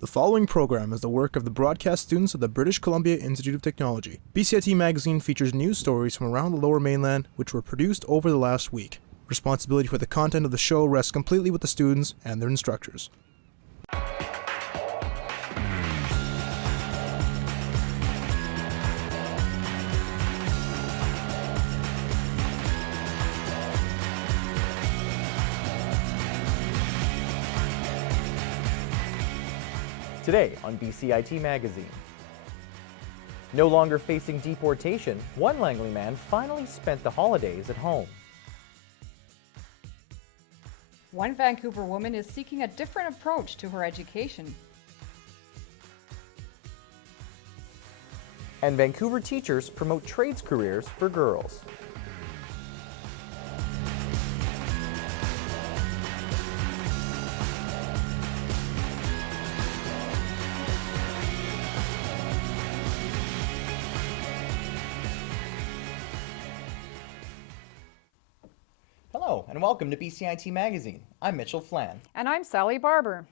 The following program is the work of the broadcast students of the British Columbia Institute of Technology. BCIT magazine features news stories from around the Lower Mainland which were produced over the last week. Responsibility for the content of the show rests completely with the students and their instructors. Today on BCIT Magazine. No longer facing deportation, one Langley man finally spent the holidays at home. One Vancouver woman is seeking a different approach to her education. And Vancouver teachers promote trades careers for girls. Hello, and welcome to BCIT Magazine. I'm Mitchell Flan. And I'm Sally Barber.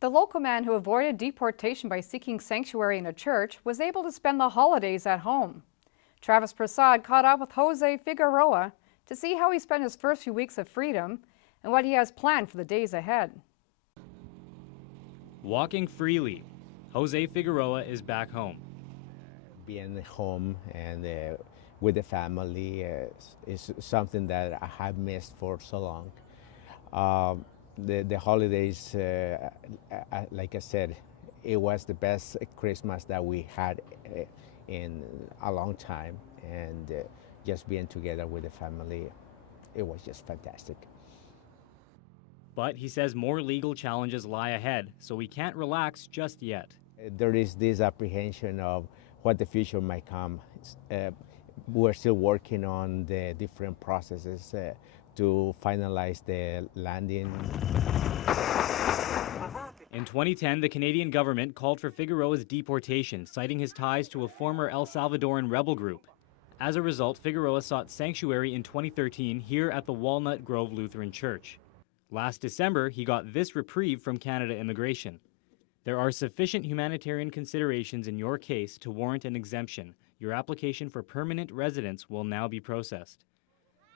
The local man who avoided deportation by seeking sanctuary in a church was able to spend the holidays at home. Travis Prasad caught up with Jose Figueroa to see how he spent his first few weeks of freedom and what he has planned for the days ahead. Walking freely, Jose Figueroa is back home. Being home and with the family is something that I have missed for so long. The holidays, like I said, it was the best Christmas that we had in a long time, and just being together with the family, it was just fantastic. But he says more legal challenges lie ahead, so he can't relax just yet. There is this apprehension of what the future might come. We're still working on the different processes to finalize the landing. In 2010, the Canadian government called for Figueroa's deportation, citing his ties to a former El Salvadoran rebel group. As a result, Figueroa sought sanctuary in 2013 here at the Walnut Grove Lutheran Church. Last December, he got this reprieve from Canada Immigration. There are sufficient humanitarian considerations in your case to warrant an exemption. Your application for permanent residence will now be processed.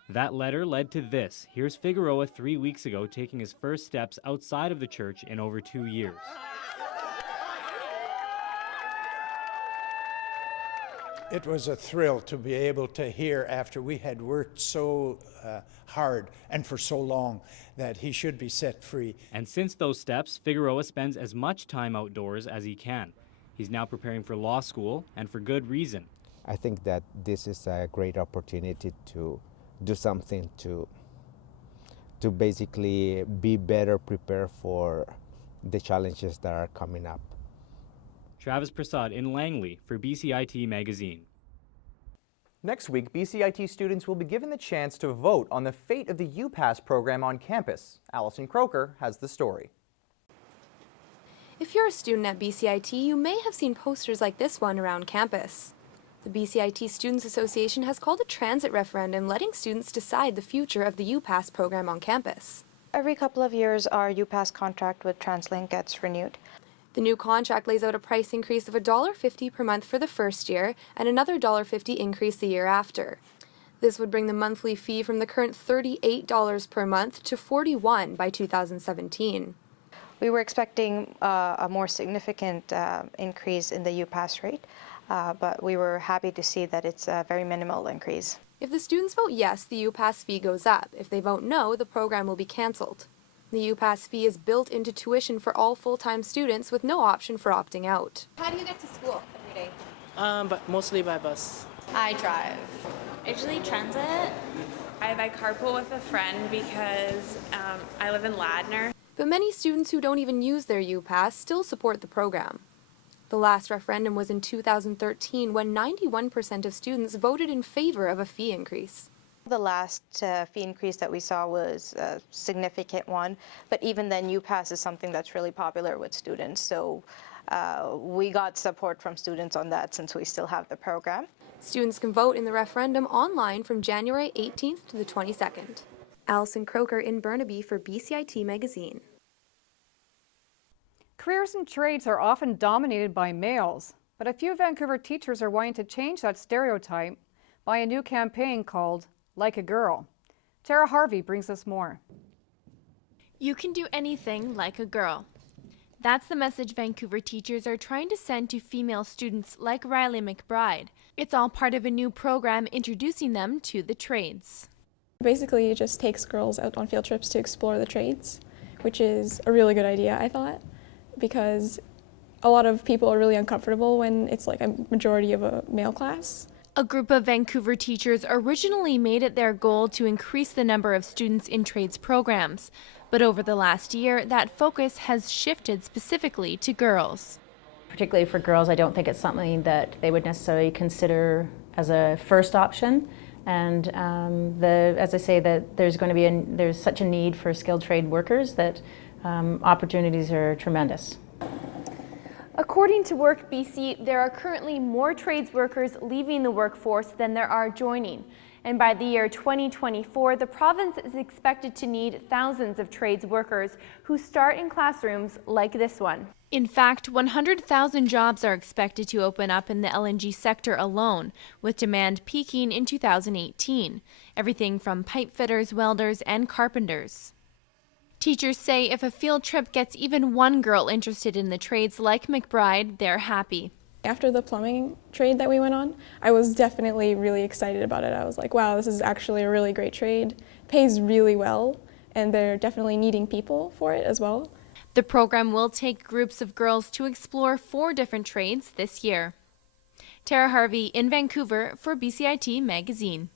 That letter led to this. Here's Figueroa 3 weeks ago taking his first steps outside of the church in over 2 years. It was a thrill to be able to hear, after we had worked so hard and for so long, that he should be set free. And since those steps, Figueroa spends as much time outdoors as he can. He's now preparing for law school, and for good reason. I think that this is a great opportunity to do something to basically be better prepared for the challenges that are coming up. Travis Prasad in Langley for BCIT Magazine. Next week, BCIT students will be given the chance to vote on the fate of the UPass program on campus. Allison Croker has the story. If you're a student at BCIT, you may have seen posters like this one around campus. The BCIT Students Association has called a transit referendum letting students decide the future of the UPass program on campus. Every couple of years, our UPass contract with TransLink gets renewed. The new contract lays out a price increase of $1.50 per month for the first year and another $1.50 increase the year after. This would bring the monthly fee from the current $38 per month to $41 by 2017. We were expecting a more significant increase in the UPass rate, but we were happy to see that it's a very minimal increase. If the students vote yes, the UPass fee goes up. If they vote no, the program will be cancelled. The UPass fee is built into tuition for all full-time students with no option for opting out. How do you get to school every day? But mostly by bus. I drive. Usually transit. I carpool with a friend because I live in Ladner. But many students who don't even use their UPass still support the program. The last referendum was in 2013 when 91% of students voted in favor of a fee increase. The last fee increase that we saw was a significant one, but even then UPass is something that's really popular with students, so we got support from students on that since we still have the program. Students can vote in the referendum online from January 18th to the 22nd. Allison Croker in Burnaby for BCIT Magazine. Careers in trades are often dominated by males, but a few Vancouver teachers are wanting to change that stereotype by a new campaign called Like a Girl. Tara Harvey brings us more. You can do anything like a girl. That's the message Vancouver teachers are trying to send to female students like Riley McBride. It's all part of a new program introducing them to the trades. Basically, it just takes girls out on field trips to explore the trades, which is a really good idea, I thought, because a lot of people are really uncomfortable when it's like a majority of a male class. A group of Vancouver teachers originally made it their goal to increase the number of students in trades programs, but over the last year, that focus has shifted specifically to girls. Particularly for girls, I don't think it's something that they would necessarily consider as a first option. And as I say, that there's such a need for skilled trade workers that opportunities are tremendous. According to Work BC, there are currently more trades workers leaving the workforce than there are joining. And by the year 2024, the province is expected to need thousands of trades workers who start in classrooms like this one. In fact, 100,000 jobs are expected to open up in the LNG sector alone, with demand peaking in 2018. Everything from pipe fitters, welders, and carpenters. Teachers say if a field trip gets even one girl interested in the trades like McBride, they're happy. After the plumbing trade that we went on, I was definitely really excited about it. I was like, wow, this is actually a really great trade. It pays really well, and they're definitely needing people for it as well. The program will take groups of girls to explore 4 different trades this year. Tara Harvey in Vancouver for BCIT Magazine.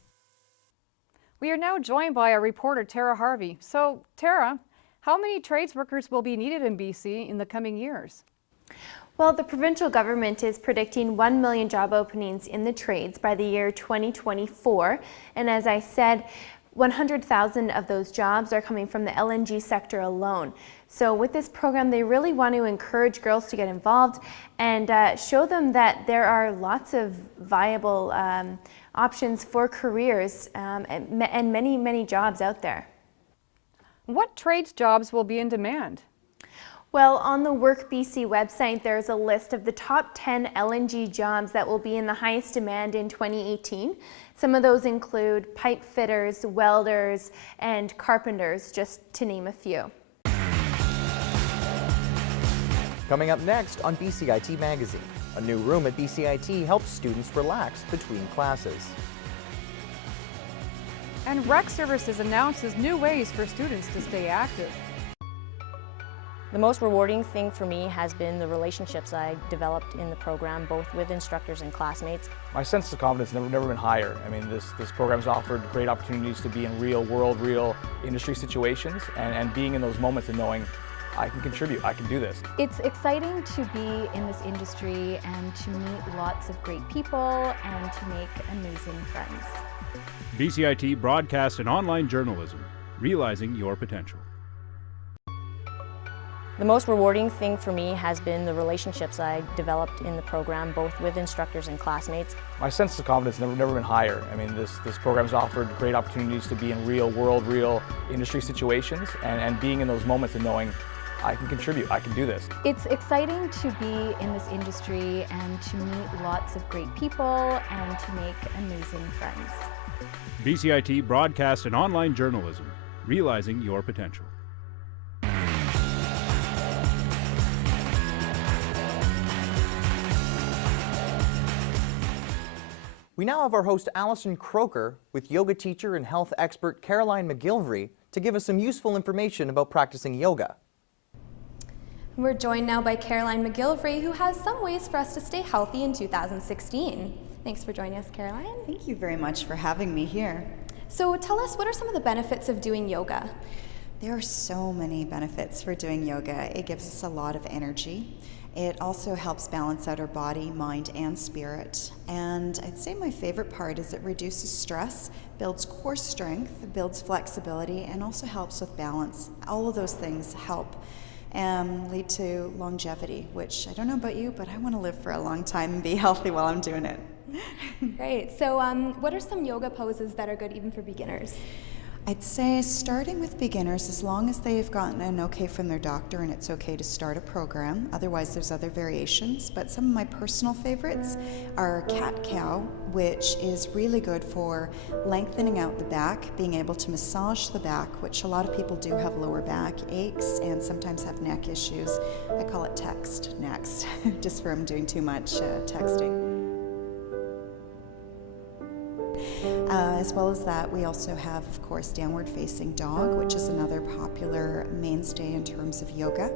We are now joined by our reporter, Tara Harvey. So, Tara, how many trades workers will be needed in BC in the coming years? Well, the provincial government is predicting 1 million job openings in the trades by the year 2024. And as I said, 100,000 of those jobs are coming from the LNG sector alone. So with this program, they really want to encourage girls to get involved and show them that there are lots of viable options for careers and many, many jobs out there. What trades jobs will be in demand? Well, on the Work BC website, there's a list of the top 10 LNG jobs that will be in the highest demand in 2018. Some of those include pipe fitters, welders, and carpenters, just to name a few. Coming up next on BCIT Magazine, a new room at BCIT helps students relax between classes. And Rec Services announces new ways for students to stay active. The most rewarding thing for me has been the relationships I developed in the program, both with instructors and classmates. My sense of confidence has never been higher. I mean, this program's offered great opportunities to be in real world, real industry situations, and being in those moments and knowing I can contribute, I can do this. It's exciting to be in this industry and to meet lots of great people and to make amazing friends. BCIT broadcast and online journalism, realizing your potential. The most rewarding thing for me has been the relationships I developed in the program, both with instructors and classmates. My sense of confidence has never been higher. I mean, this program's offered great opportunities to be in real world, real industry situations, and being in those moments and knowing I can contribute, I can do this. It's exciting to be in this industry and to meet lots of great people and to make amazing friends. BCIT broadcast and online journalism, realizing your potential. We now have our host Allison Croker with yoga teacher and health expert Caroline McGilvery to give us some useful information about practicing yoga. We're joined now by Caroline McGilvery, who has some ways for us to stay healthy in 2016. Thanks for joining us, Caroline. Thank you very much for having me here. So tell us, what are some of the benefits of doing yoga? There are so many benefits for doing yoga. It gives us a lot of energy. It also helps balance out our body, mind, and spirit. And I'd say my favorite part is it reduces stress, builds core strength, builds flexibility, and also helps with balance. All of those things help lead to longevity, which I don't know about you, but I want to live for a long time and be healthy while I'm doing it. Great. So what are some yoga poses that are good even for beginners? I'd say starting with beginners, as long as they've gotten an okay from their doctor and it's okay to start a program. Otherwise, there's other variations. But some of my personal favorites are cat-cow, which is really good for lengthening out the back, being able to massage the back, which a lot of people do have lower back aches and sometimes have neck issues. I call it text next, just for I'm doing too much texting. As well as that, we also have, of course, downward facing dog, which is another popular mainstay in terms of yoga.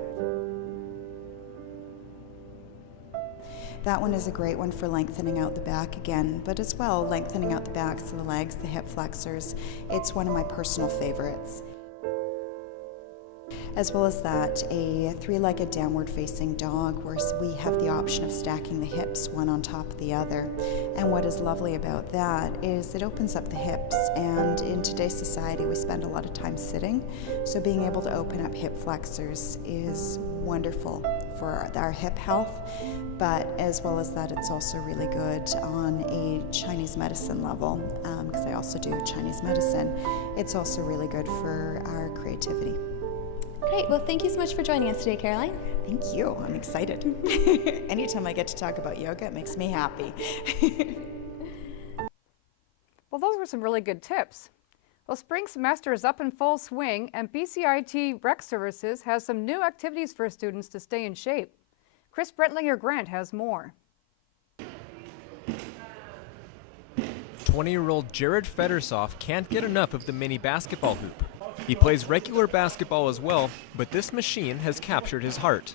That one is a great one for lengthening out the back again, but as well lengthening out the backs of the legs, the hip flexors. It's one of my personal favorites. As well as that, a three-legged downward-facing dog where we have the option of stacking the hips one on top of the other. And what is lovely about that is it opens up the hips, and in today's society we spend a lot of time sitting, so being able to open up hip flexors is wonderful for our hip health, but as well as that, it's also really good on a Chinese medicine level, because I also do Chinese medicine. It's also really good for our creativity. Great. Well, thank you so much for joining us today, Caroline. Thank you. I'm excited. Anytime I get to talk about yoga, it makes me happy. Well, those were some really good tips. Well, spring semester is up in full swing, and BCIT Rec Services has some new activities for students to stay in shape. Chris Brentlinger-Grant has more. 20-year-old Jared Federsoff can't get enough of the mini basketball hoop. He plays regular basketball as well, but this machine has captured his heart.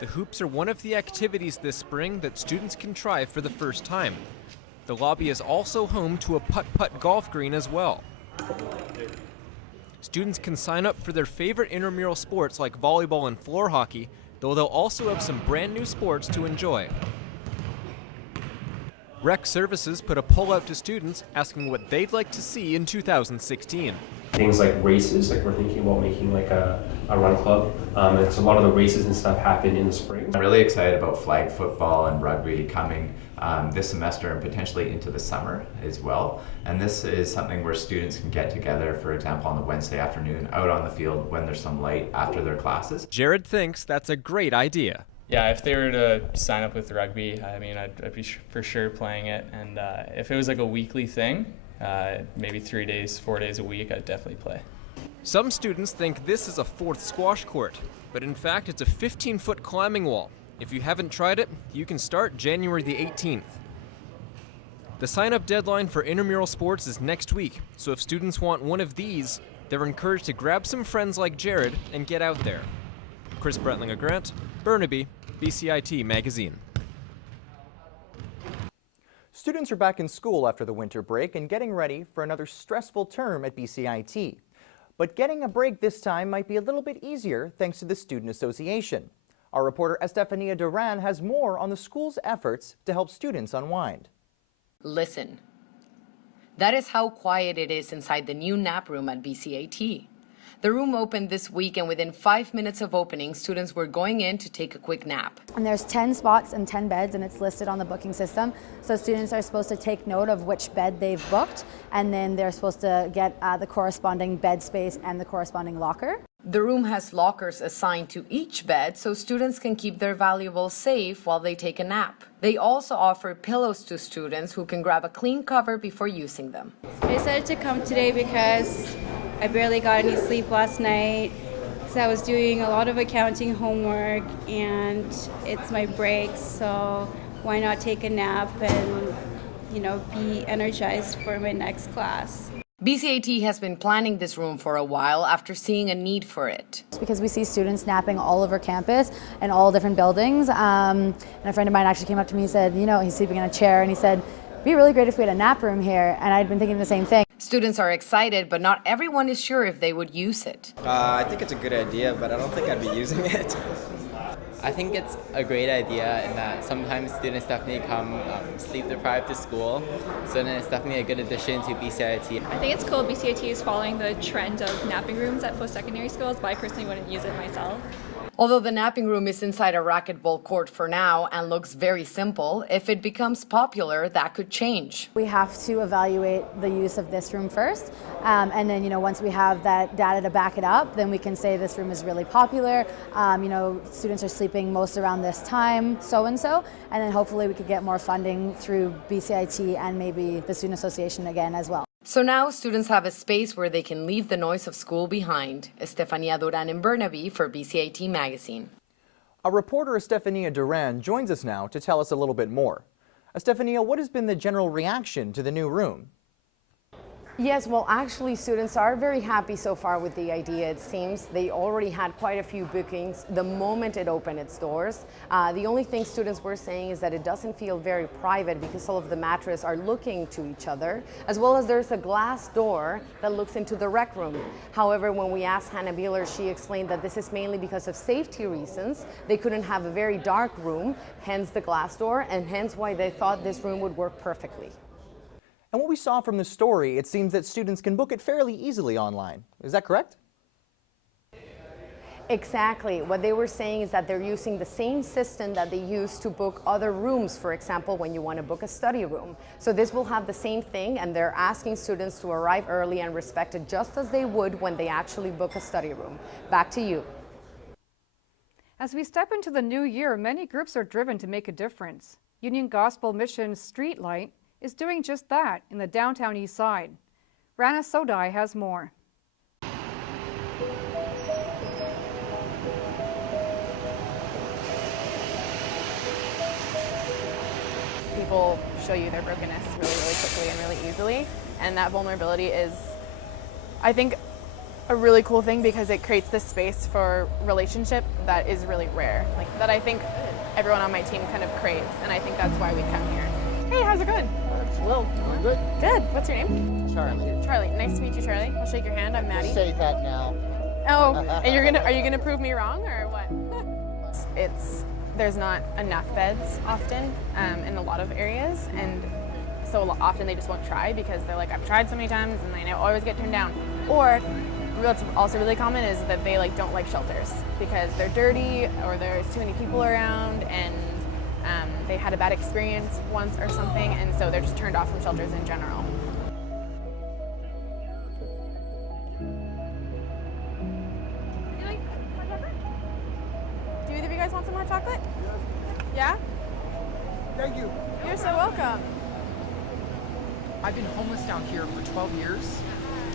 The hoops are one of the activities this spring that students can try for the first time. The lobby is also home to a putt-putt golf green as well. Students can sign up for their favorite intramural sports like volleyball and floor hockey, though they'll also have some brand new sports to enjoy. Rec Services put a poll out to students asking what they'd like to see in 2016. Things like races, like we're thinking about making like a run club. And so a lot of the races and stuff happen in the spring. I'm really excited about flag football and rugby coming this semester and potentially into the summer as well. And this is something where students can get together, for example, on the Wednesday afternoon out on the field when there's some light after their classes. Jared thinks that's a great idea. Yeah, if they were to sign up with rugby, I mean, I'd be for sure playing it. And if it was like a weekly thing, maybe 3 days, 4 days a week, I'd definitely play. Some students think this is a fourth squash court, but in fact it's a 15-foot climbing wall. If you haven't tried it, you can start January the 18th. The sign-up deadline for intramural sports is next week, so if students want one of these, they're encouraged to grab some friends like Jared and get out there. Chris Brentlinger-Grant, Burnaby, BCIT Magazine. Students are back in school after the winter break and getting ready for another stressful term at BCIT. But getting a break this time might be a little bit easier thanks to the Student Association. Our reporter Estefania Duran has more on the school's efforts to help students unwind. Listen. That is how quiet it is inside the new nap room at BCIT. The room opened this week, and within 5 minutes of opening, students were going in to take a quick nap. And there's 10 spots and 10 beds, and it's listed on the booking system. So students are supposed to take note of which bed they've booked, and then they're supposed to get the corresponding bed space and the corresponding locker. The room has lockers assigned to each bed, so students can keep their valuables safe while they take a nap. They also offer pillows to students who can grab a clean cover before using them. I decided to come today because I barely got any sleep last night because I was doing a lot of accounting homework and it's my break, so why not take a nap and, be energized for my next class. BCIT has been planning this room for a while after seeing a need for it. It's because we see students napping all over campus in all different buildings. And a friend of mine actually came up to me and said, he's sleeping in a chair, and he said, it'd be really great if we had a nap room here. And I'd been thinking the same thing. Students are excited, but not everyone is sure if they would use it. I think it's a good idea, but I don't think I'd be using it. I think it's a great idea in that sometimes students definitely come sleep deprived to school, so then it's definitely a good addition to BCIT. I think it's cool BCIT is following the trend of napping rooms at post-secondary schools, but I personally wouldn't use it myself. Although the napping room is inside a racquetball court for now and looks very simple, if it becomes popular, that could change. We have to evaluate the use of this room first, and then once we have that data to back it up, then we can say this room is really popular. Students are sleeping most around this time, and then hopefully we could get more funding through BCIT and maybe the Student Association again as well. So now students have a space where they can leave the noise of school behind. Estefania Duran in Burnaby for BCIT Magazine. Our reporter Estefania Duran joins us now to tell us a little bit more. Estefania, what has been the general reaction to the new room? Yes, well, actually, students are very happy so far with the idea. It seems they already had quite a few bookings the moment it opened its doors. The only thing students were saying is that it doesn't feel very private because all of the mattresses are looking to each other, as well as there's a glass door that looks into the rec room. However, when we asked Hannah Beeler, she explained that this is mainly because of safety reasons. They couldn't have a very dark room, hence the glass door, and hence why they thought this room would work perfectly. And what we saw from the story, it seems that students can book it fairly easily online. Is that correct? Exactly. What they were saying is that they're using the same system that they use to book other rooms, for example, when you want to book a study room. So this will have the same thing, and they're asking students to arrive early and respect it just as they would when they actually book a study room. Back to you. As we step into the new year, many groups are driven to make a difference. Union Gospel Mission Streetlight is doing just that in the downtown east side. Rana Sodai has more. People show you their brokenness really, really quickly and really easily, and that vulnerability is, I think, a really cool thing because it creates this space for relationship that is really rare, that I think everyone on my team kind of craves, and I think that's why we come here. Hey, how's it going? Well, good. Good. What's your name? Charlie. Charlie. Nice to meet you, Charlie. I'll shake your hand. I'm Maddie. Say that now. Oh, and are you gonna prove me wrong or what? There's not enough beds often in a lot of areas, and so often they just won't try because they're like, I've tried so many times and they always get turned down. Or what's also really common is that they don't like shelters because they're dirty or there's too many people around, and they had a bad experience once or something, and so they're just turned off from shelters in general. Do either of you guys want some more chocolate? Yeah? Thank you. You're so welcome. I've been homeless down here for 12 years.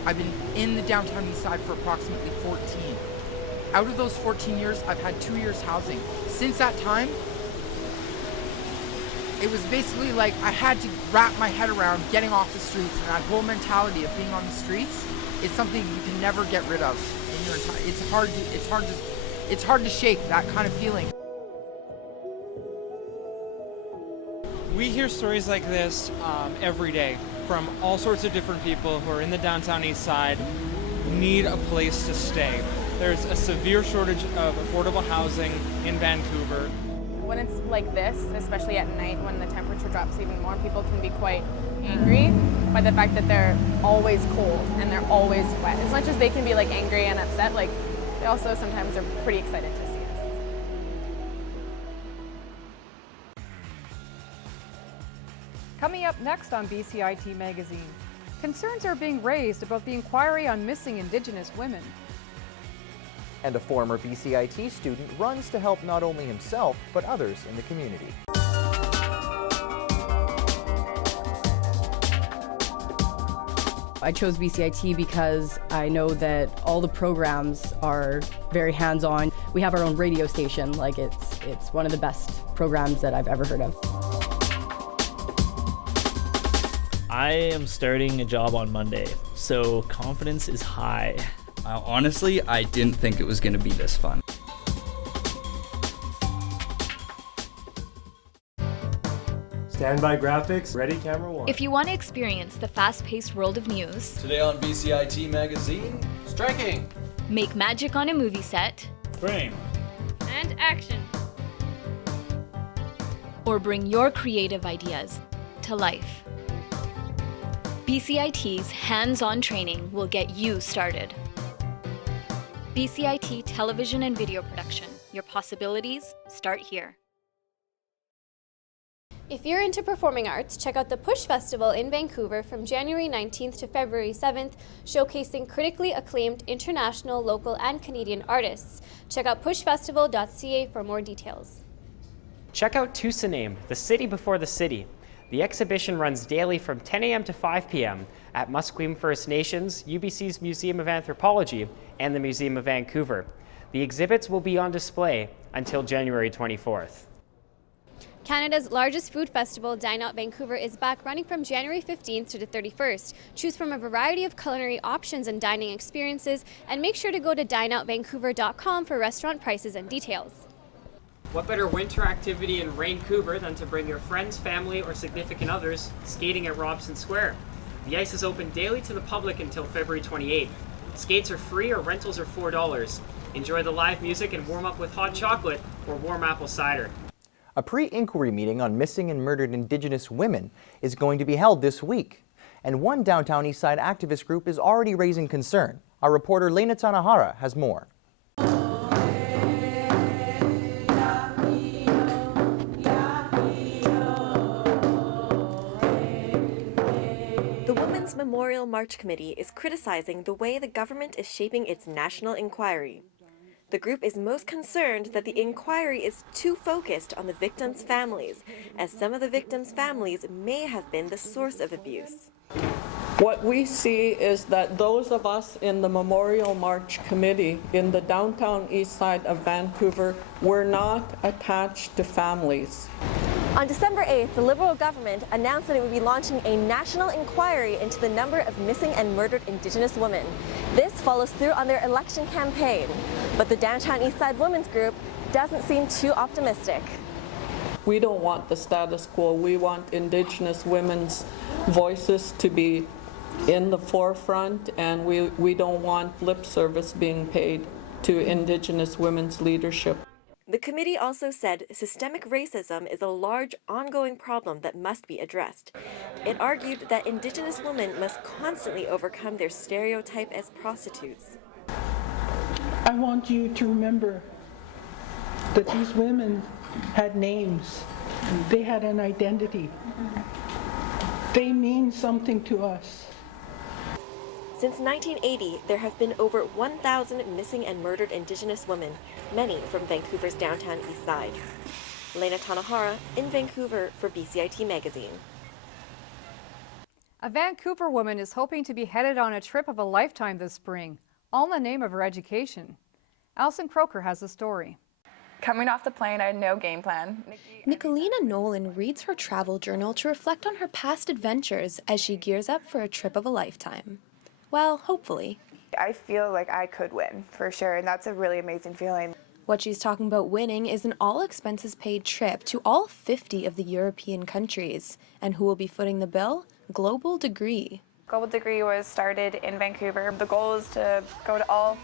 I've been in the downtown east side for approximately 14. Out of those 14 years, I've had 2 years housing. Since that time, it was basically like I had to wrap my head around getting off the streets, and that whole mentality of being on the streets is something you can never get rid of in your entire. It's hard to shake that kind of feeling. We hear stories like this every day from all sorts of different people who are in the downtown east side, need a place to stay. There's a severe shortage of affordable housing in Vancouver. When it's like this, especially at night when the temperature drops even more, people can be quite angry by the fact that they're always cold and they're always wet. As much as they can be angry and upset, they also sometimes are pretty excited to see us. Coming up next on BCIT Magazine, concerns are being raised about the inquiry on missing Indigenous women. And a former BCIT student runs to help not only himself, but others in the community. I chose BCIT because I know that all the programs are very hands-on. We have our own radio station, it's one of the best programs that I've ever heard of. I am starting a job on Monday, so confidence is high. Honestly, I didn't think it was going to be this fun. Standby graphics, ready, camera one. If you want to experience the fast-paced world of news, today on BCIT Magazine, striking. Make magic on a movie set. Frame. And action. Or bring your creative ideas to life. BCIT's hands-on training will get you started. BCIT Television and Video Production. Your possibilities start here. If you're into performing arts, check out the Push Festival in Vancouver from January 19th to February 7th, showcasing critically acclaimed international, local, and Canadian artists. Check out pushfestival.ca for more details. Check out Tusaname, the city before the city. The exhibition runs daily from 10 a.m. to 5 p.m. at Musqueam First Nations, UBC's Museum of Anthropology, and the Museum of Vancouver. The exhibits will be on display until January 24th. Canada's largest food festival, Dine Out Vancouver, is back running from January 15th to the 31st. Choose from a variety of culinary options and dining experiences, and make sure to go to dineoutvancouver.com for restaurant prices and details. What better winter activity in Vancouver than to bring your friends, family, or significant others skating at Robson Square? The ice is open daily to the public until February 28th. Skates are free or rentals are $4. Enjoy the live music and warm up with hot chocolate or warm apple cider. A pre-inquiry meeting on missing and murdered Indigenous women is going to be held this week. And one downtown Eastside activist group is already raising concern. Our reporter Lena Tanahara has more. The Women's Memorial March Committee is criticizing the way the government is shaping its national inquiry. The group is most concerned that the inquiry is too focused on the victims' families, as some of the victims' families may have been the source of abuse. What we see is that those of us in the Memorial March Committee in the downtown east side of Vancouver were not attached to families. On December 8th, the Liberal government announced that it would be launching a national inquiry into the number of missing and murdered Indigenous women. This follows through on their election campaign. But the Downtown Eastside Women's Group doesn't seem too optimistic. We don't want the status quo. We want Indigenous women's voices to be in the forefront, and we don't want lip service being paid to Indigenous women's leadership. The committee also said systemic racism is a large, ongoing problem that must be addressed. It argued that Indigenous women must constantly overcome their stereotype as prostitutes. I want you to remember that these women had names. They had an identity. They mean something to us. Since 1980, there have been over 1,000 missing and murdered Indigenous women, many from Vancouver's downtown east side. Lena Tanahara in Vancouver for BCIT Magazine. A Vancouver woman is hoping to be headed on a trip of a lifetime this spring, all in the name of her education. Alison Croker has the story. Coming off the plane, I had no game plan. Nicolina Nolan reads her travel journal to reflect on her past adventures as she gears up for a trip of a lifetime. Well, hopefully. I feel like I could win, for sure, and that's a really amazing feeling. What she's talking about winning is an all-expenses-paid trip to all 50 of the European countries. And who will be footing the bill? Global Degree. Global Degree was started in Vancouver. The goal is to go to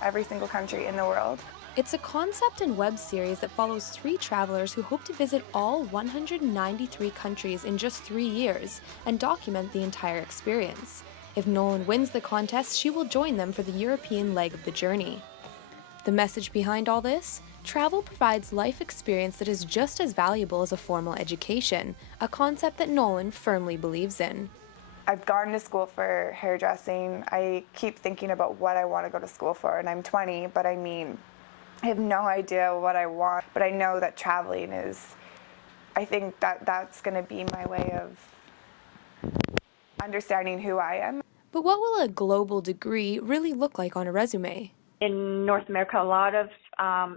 every single country in the world. It's a concept and web series that follows 3 travelers who hope to visit all 193 countries in just 3 years and document the entire experience. If Nolan wins the contest, she will join them for the European leg of the journey. The message behind all this? Travel provides life experience that is just as valuable as a formal education, a concept that Nolan firmly believes in. I've gone to school for hairdressing. I keep thinking about what I want to go to school for, and I'm 20, but I have no idea what I want. But I know that traveling I think that's going to be my way of understanding who I am. But what will a global degree really look like on a resume? In North America, a lot of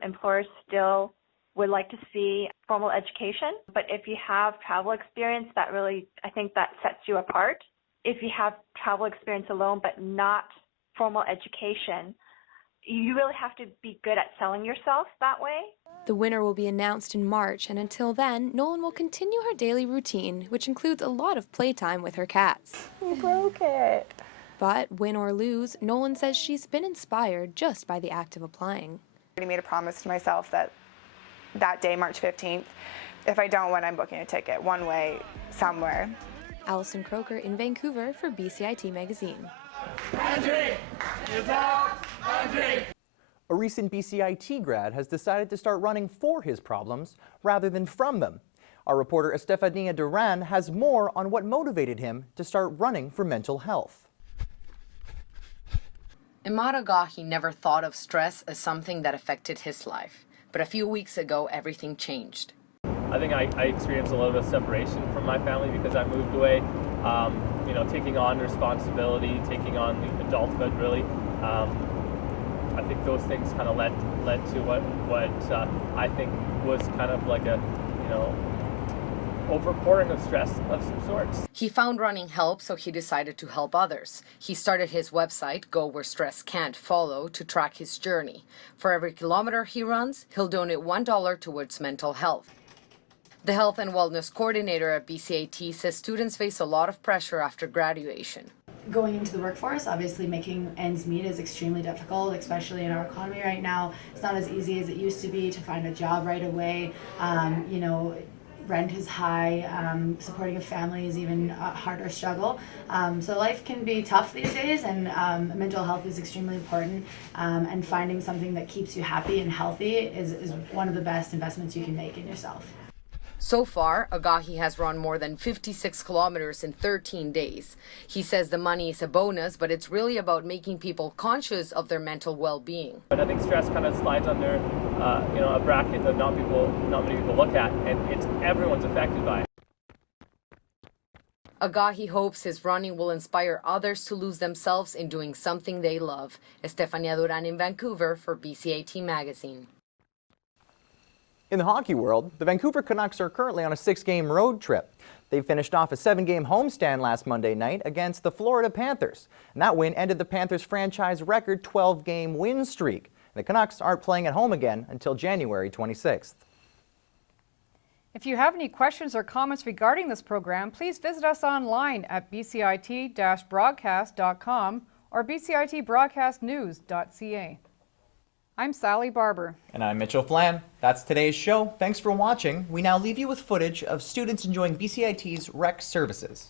employers still would like to see formal education, but if you have travel experience, I think that sets you apart. If you have travel experience alone but not formal education, you really have to be good at selling yourself that way. The winner will be announced in March, and until then, Nolan will continue her daily routine, which includes a lot of playtime with her cats. You broke it. But win or lose, Nolan says she's been inspired just by the act of applying. I made a promise to myself that day, March 15th, if I don't win, I'm booking a ticket one way somewhere. Alison Croker in Vancouver for BCIT Magazine. A recent BCIT grad has decided to start running for his problems rather than from them. Our reporter Estefania Duran has more on what motivated him to start running for mental health. Imad Agahi never thought of stress as something that affected his life, but a few weeks ago everything changed. I think I experienced a little bit of separation from my family because I moved away, taking on responsibility, taking on the adulthood really. I think those things kind of led to what I think was kind of like a, overpouring of stress of some sorts. He found running help, so he decided to help others. He started his website, Go Where Stress Can't Follow, to track his journey. For every kilometer he runs, he'll donate $1 towards mental health. The health and wellness coordinator at BCIT says students face a lot of pressure after graduation. Going into the workforce, obviously making ends meet is extremely difficult, especially in our economy right now. It's not as easy as it used to be to find a job right away. Rent is high, supporting a family is even a harder struggle. So life can be tough these days, and mental health is extremely important. And finding something that keeps you happy and healthy is one of the best investments you can make in yourself. So far, Agahi has run more than 56 kilometers in 13 days. He says the money is a bonus, but it's really about making people conscious of their mental well-being. But I think stress kind of slides under, a bracket that not many people look at, and everyone's affected by it. Agahi hopes his running will inspire others to lose themselves in doing something they love. Estefania Duran in Vancouver for BCIT Magazine. In the hockey world, the Vancouver Canucks are currently on a 6-game road trip. They finished off a 7-game homestand last Monday night against the Florida Panthers. And that win ended the Panthers' franchise record 12-game win streak. The Canucks aren't playing at home again until January 26th. If you have any questions or comments regarding this program, please visit us online at bcit-broadcast.com or bcitbroadcastnews.ca. I'm Sally Barber. And I'm Mitchell Flan. That's today's show. Thanks for watching. We now leave you with footage of students enjoying BCIT's rec services.